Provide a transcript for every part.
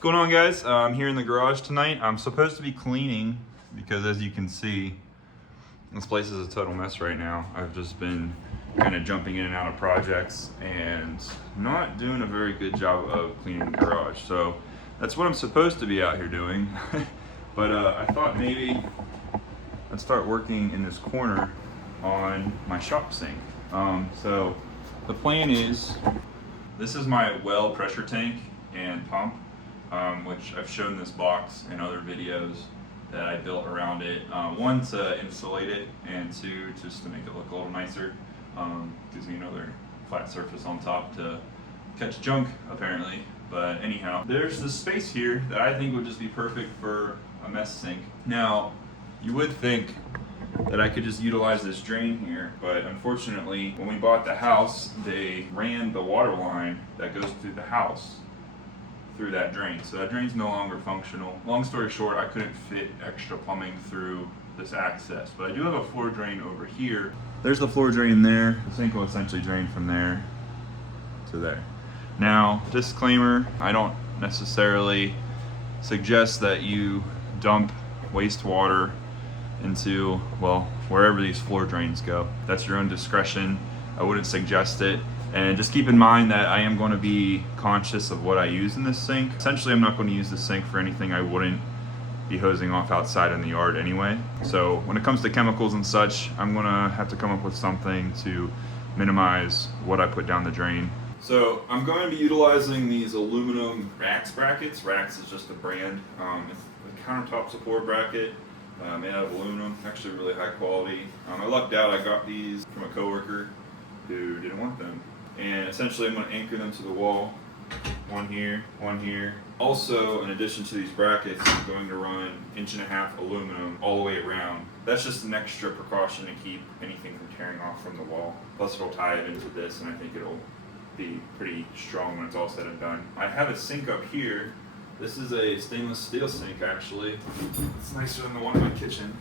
What's going on, guys? I'm here in the garage tonight. I'm supposed to be cleaning because, as you can see, this place is a total mess right now. I've just been kind of jumping in and out of projects and not doing a very good job of cleaning the garage. So that's what I'm supposed to be out here doing. But I thought maybe I'd start working in this corner on my shop sink. So the plan is, this is my well pressure tank and pump, which I've shown this box in other videos that I built around it. One, to insulate it, and two, just to make it look a little nicer. Gives me another flat surface on top to catch junk, apparently. But anyhow, there's this space here that I think would just be perfect for a mess sink. Now, you would think that I could just utilize this drain here, but unfortunately, when we bought the house, they ran the water line that goes through the house through that drain. So that drain's no longer functional. Long story short, I couldn't fit extra plumbing through this access, but I do have a floor drain over here. There's the floor drain there. The sink will essentially drain from there to there. Now, disclaimer, I don't necessarily suggest that you dump wastewater into, well, wherever these floor drains go. That's your own discretion. I wouldn't suggest it. And just keep in mind that I am going to be conscious of what I use in this sink. Essentially, I'm not going to use this sink for anything I wouldn't be hosing off outside in the yard anyway. So when it comes to chemicals and such, I'm going to have to come up with something to minimize what I put down the drain. So I'm going to be utilizing these aluminum Rax brackets. Rax is just a brand. It's a countertop support bracket. Made out of aluminum, actually really high quality. I lucked out, I got these from a coworker who didn't want them. And essentially I'm going to anchor them to the wall. One here, one here. Also, in addition to these brackets, I'm going to run 1.5 inch aluminum all the way around. That's just an extra precaution to keep anything from tearing off from the wall. Plus it'll tie it into this, and I think it'll be pretty strong when it's all said and done. I have a sink up here. This is a stainless steel sink, actually. It's nicer than the one in my kitchen.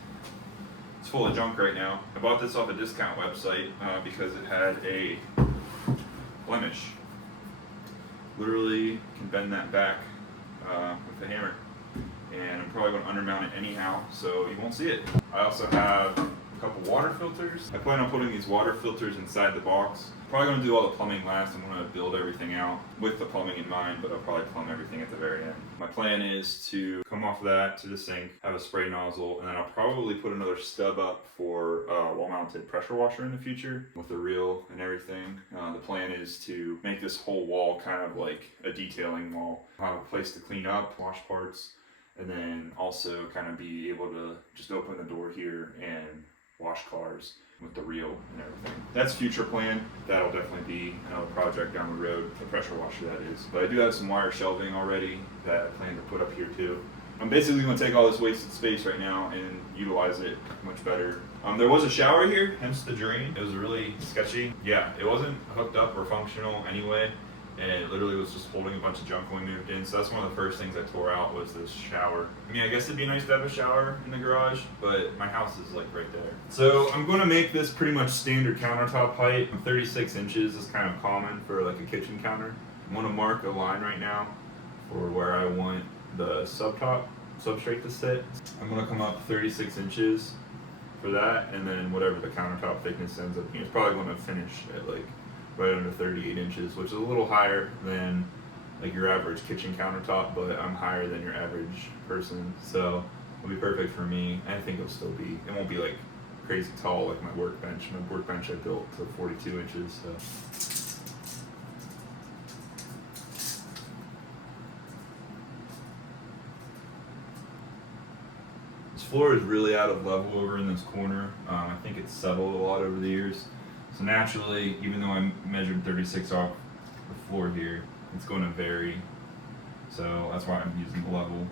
It's full of junk right now. I bought this off a discount website because it had a blemish. Literally can bend that back with a hammer. And I'm probably going to undermount it anyhow, so you won't see it. I also have a couple water filters. I plan on putting these water filters inside the box. Probably going to do all the plumbing last. I'm going to build everything out with the plumbing in mind, but I'll probably plumb everything at the very end. My plan is to come off of that to the sink, have a spray nozzle, and then I'll probably put another stub up for a wall-mounted pressure washer in the future with the reel and everything. The plan is to make this whole wall kind of like a detailing wall. I'll have a place to clean up, wash parts, and then also kind of be able to just open the door here and wash cars with the reel and everything. That's future plan. That'll definitely be another project down the road, the pressure washer that is. But I do have some wire shelving already that I plan to put up here too. I'm basically going to take all this wasted space right now and utilize it much better. There was a shower here, hence the drain. It was really sketchy. Yeah, it wasn't hooked up or functional anyway. And it literally was just holding a bunch of junk when we moved in. So that's one of the first things I tore out was this shower. I mean, I guess it'd be nice to have a shower in the garage, but my house is like right there. So I'm going to make this pretty much standard countertop height. 36 inches is kind of common for like a kitchen counter. I'm going to mark a line right now for where I want the substrate to sit. I'm going to come up 36 inches for that, and then whatever the countertop thickness ends up being. It's probably going to finish at like right under 38 inches, which is a little higher than like your average kitchen countertop, but I'm higher than your average person, so it'll be perfect for me. I think it'll still be, it won't be like crazy tall like my workbench. My workbench I built to 42 inches, so. This floor is really out of level over in this corner. I think it's settled a lot over the years. So naturally, even though I measured 36 off the floor here, it's going to vary. So that's why I'm using the level.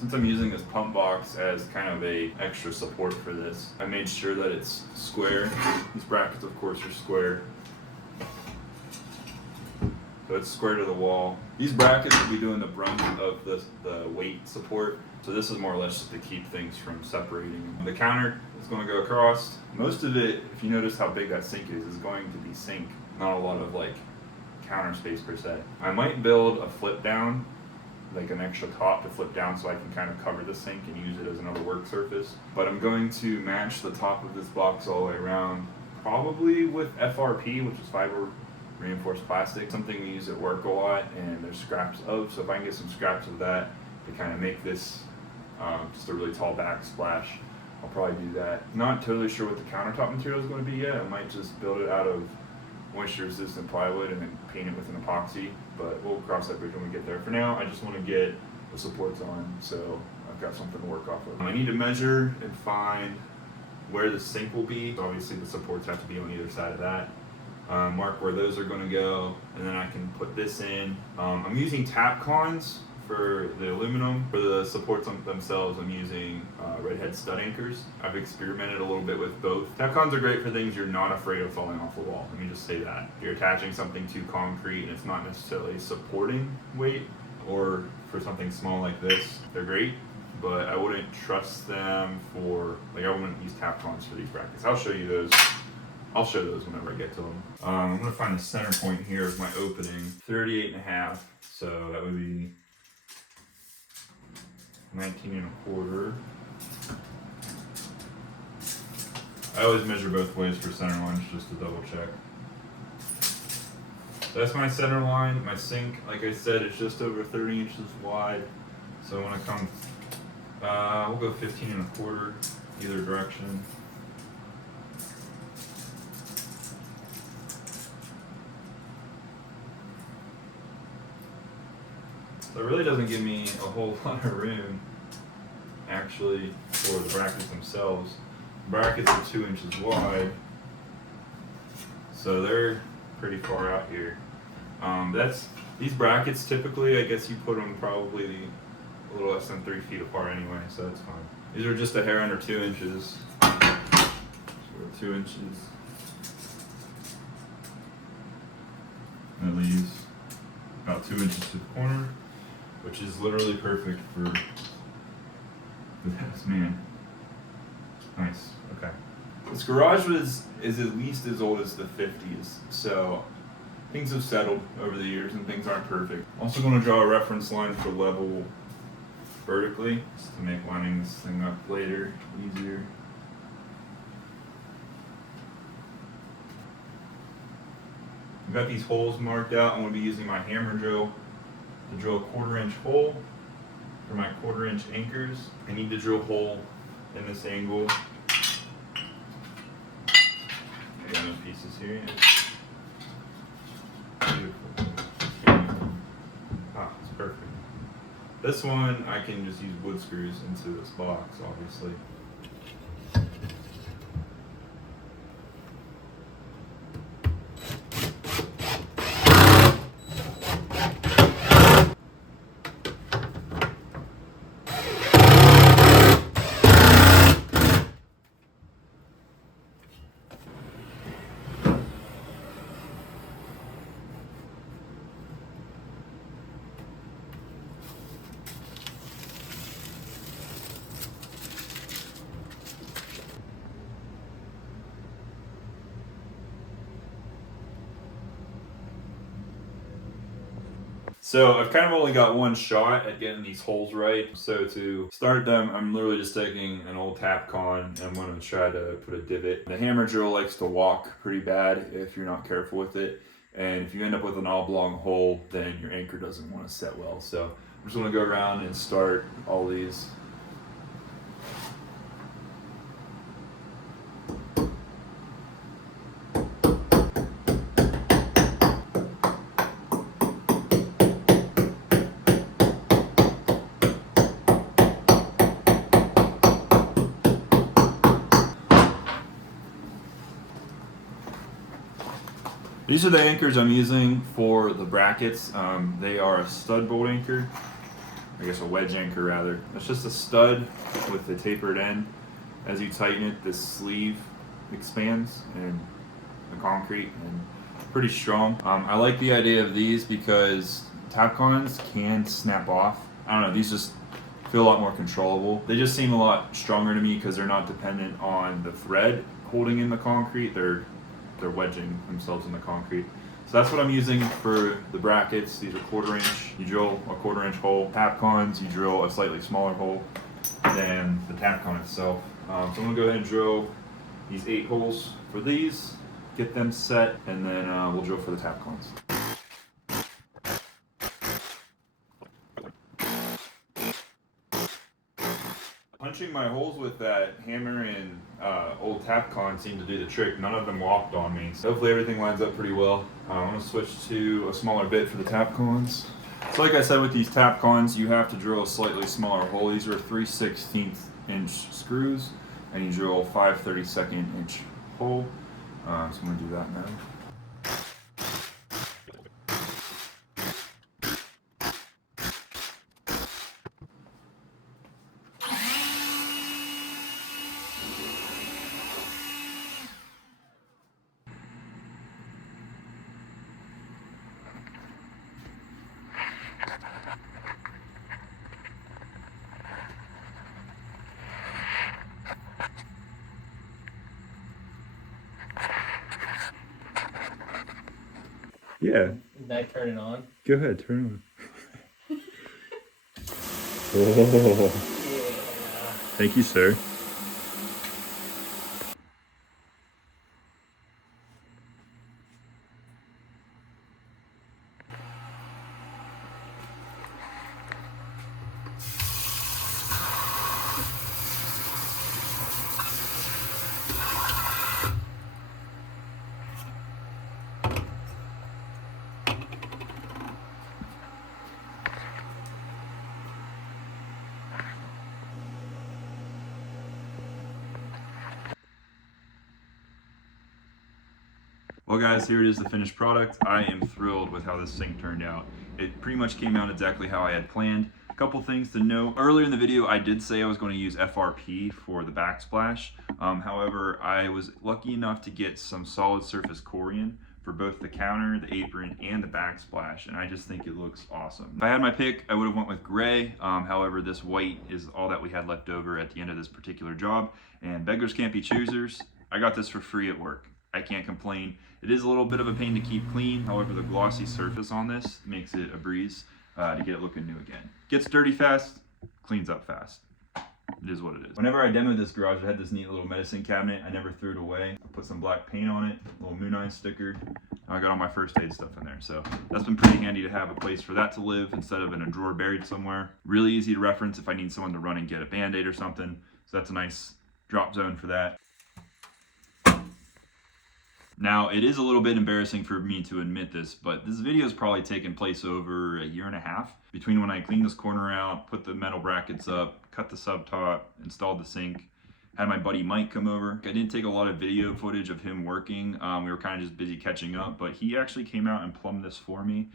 Since I'm using this pump box as kind of a extra support for this, I made sure that it's square. These brackets, of course, are square. So it's square to the wall. These brackets will be doing the brunt of the weight support. So this is more or less just to keep things from separating. The counter is going to go across. Most of it, if you notice how big that sink is going to be sink. Not a lot of like counter space per se. I might build a flip down, like an extra top to flip down so I can kind of cover the sink and use it as another work surface. But I'm going to match the top of this box all the way around, probably with FRP, which is fiber reinforced plastic, something we use at work a lot and there's scraps of. So if I can get some scraps of that to kind of make this just a really tall backsplash, I'll probably do that. Not totally sure what the countertop material is going to be yet. I might just build it out of moisture resistant plywood and then paint it with an epoxy, but we'll cross that bridge when we get there. For now, I just want to get the supports on, so I've got something to work off of. I need to measure and find where the sink will be. Obviously the supports have to be on either side of that. Mark where those are going to go, and then I can put this in. I'm using Tapcons for the aluminum. For the supports themselves, I'm using Redhead stud anchors. I've experimented a little bit with both. Tapcons are great for things you're not afraid of falling off the wall. Let me just say that. If you're attaching something to concrete and it's not necessarily supporting weight, or for something small like this, they're great, but I wouldn't trust them for, like I wouldn't use Tapcons for these brackets. I'll show you those. I'll show those whenever I get to them. I'm gonna find the center point here of my opening, 38.5. So that would be 19.25. I always measure both ways for center lines just to double check. So that's my center line. My sink, like I said, is just over 30 inches wide. So when I come, we'll go 15.25 either direction. So it really doesn't give me a whole lot of room, actually, for the brackets themselves. The brackets are 2 inches wide, so they're pretty far out here. These brackets typically, I guess you put them probably a little less than 3 feet apart anyway, so that's fine. These are just a hair under 2 inches. So 2 inches. That leaves about 2 inches to the corner, which is literally perfect for this, man. Nice, okay. This garage is at least as old as the 50s, so things have settled over the years and things aren't perfect. Also going to draw a reference line for level vertically, just to make lining this thing up later easier. I've got these holes marked out. I'm going to be using my hammer drill to drill a 1/4 inch hole for my 1/4 inch anchors. I need to drill a hole in this angle. I got enough pieces here. Beautiful. Ah, it's perfect. This one I can just use wood screws into this box, obviously. So I've kind of only got one shot at getting these holes right. So to start them, I'm literally just taking an old Tapcon and I'm going to try to put a divot. The hammer drill likes to walk pretty bad if you're not careful with it. And if you end up with an oblong hole, then your anchor doesn't want to set well. So I'm just going to go around and start all these. These are the anchors I'm using for the brackets. They are a stud bolt anchor. I guess a wedge anchor rather. It's just a stud with the tapered end. As you tighten it, this sleeve expands and the concrete and pretty strong. I like the idea of these because Tapcons can snap off. I don't know, these just feel a lot more controllable. They just seem a lot stronger to me because they're not dependent on the thread holding in the concrete. They're wedging themselves in the concrete. So that's what I'm using for the brackets. These are 1/4 inch. You drill a 1/4 inch hole. Tapcons, you drill a slightly smaller hole than the Tapcon itself. So I'm gonna go ahead and drill these 8 holes for these, get them set, and then we'll drill for the Tapcons. Punching my holes with that hammer and old Tapcon seemed to do the trick. None of them walked on me. So hopefully everything lines up pretty well. I'm gonna switch to a smaller bit for the Tapcons. So like I said with these Tapcons, you have to drill a slightly smaller hole. These are 3/16 inch screws, and you drill 5/32 inch hole. So I'm gonna do that now. Yeah. Did I turn it on? Go ahead, turn it on. Oh. Yeah. Thank you, sir. Well guys, here it is, the finished product. I am thrilled with how this sink turned out. It pretty much came out exactly how I had planned. A couple things to note. Earlier in the video, I did say I was going to use FRP for the backsplash. However, I was lucky enough to get some solid surface Corian for both the counter, the apron, and the backsplash, and I just think it looks awesome. If I had my pick, I would have went with gray. However, this white is all that we had left over at the end of this particular job, and beggars can't be choosers. I got this for free at work. I can't complain. It is a little bit of a pain to keep clean. However, the glossy surface on this makes it a breeze to get it looking new again. Gets dirty fast, cleans up fast. It is what it is. Whenever I demoed this garage, I had this neat little medicine cabinet. I never threw it away. I put some black paint on it, a little Moon Eye sticker. I got all my first aid stuff in there. So that's been pretty handy to have a place for that to live instead of in a drawer buried somewhere. Really easy to reference if I need someone to run and get a Band-Aid or something. So that's a nice drop zone for that. Now, it is a little bit embarrassing for me to admit this, but this video has probably taken place over a year and a half between when I cleaned this corner out, put the metal brackets up, cut the subtop, installed the sink, had my buddy Mike come over. I didn't take a lot of video footage of him working. We were kind of just busy catching up, but he actually came out and plumbed this for me.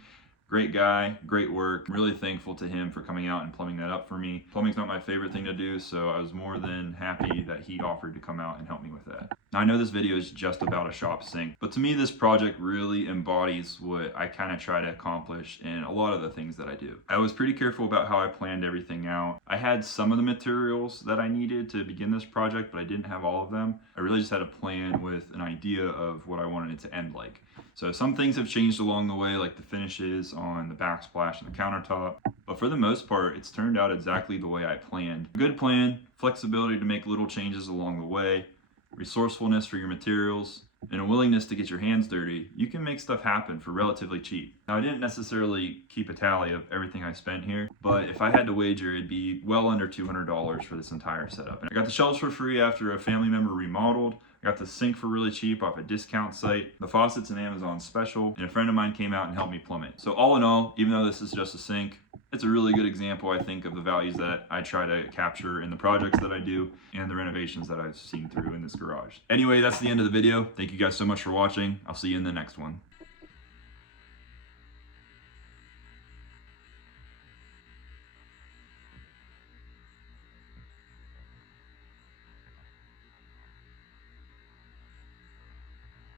Great guy, great work. I'm really thankful to him for coming out and plumbing that up for me. Plumbing's not my favorite thing to do, so I was more than happy that he offered to come out and help me with that. Now, I know this video is just about a shop sink, but to me, this project really embodies what I kind of try to accomplish in a lot of the things that I do. I was pretty careful about how I planned everything out. I had some of the materials that I needed to begin this project, but I didn't have all of them. I really just had a plan with an idea of what I wanted it to end like. So some things have changed along the way, like the finishes on the backsplash and the countertop. But for the most part, it's turned out exactly the way I planned. Good plan, flexibility to make little changes along the way, resourcefulness for your materials, and a willingness to get your hands dirty. You can make stuff happen for relatively cheap. Now, I didn't necessarily keep a tally of everything I spent here, but if I had to wager, it'd be well under $200 for this entire setup. And I got the shelves for free after a family member remodeled. I got the sink for really cheap off a discount site. The faucet's an Amazon special, and a friend of mine came out and helped me plumb it. So all in all, even though this is just a sink, it's a really good example, I think, of the values that I try to capture in the projects that I do and the renovations that I've seen through in this garage. Anyway, that's the end of the video. Thank you guys so much for watching. I'll see you in the next one.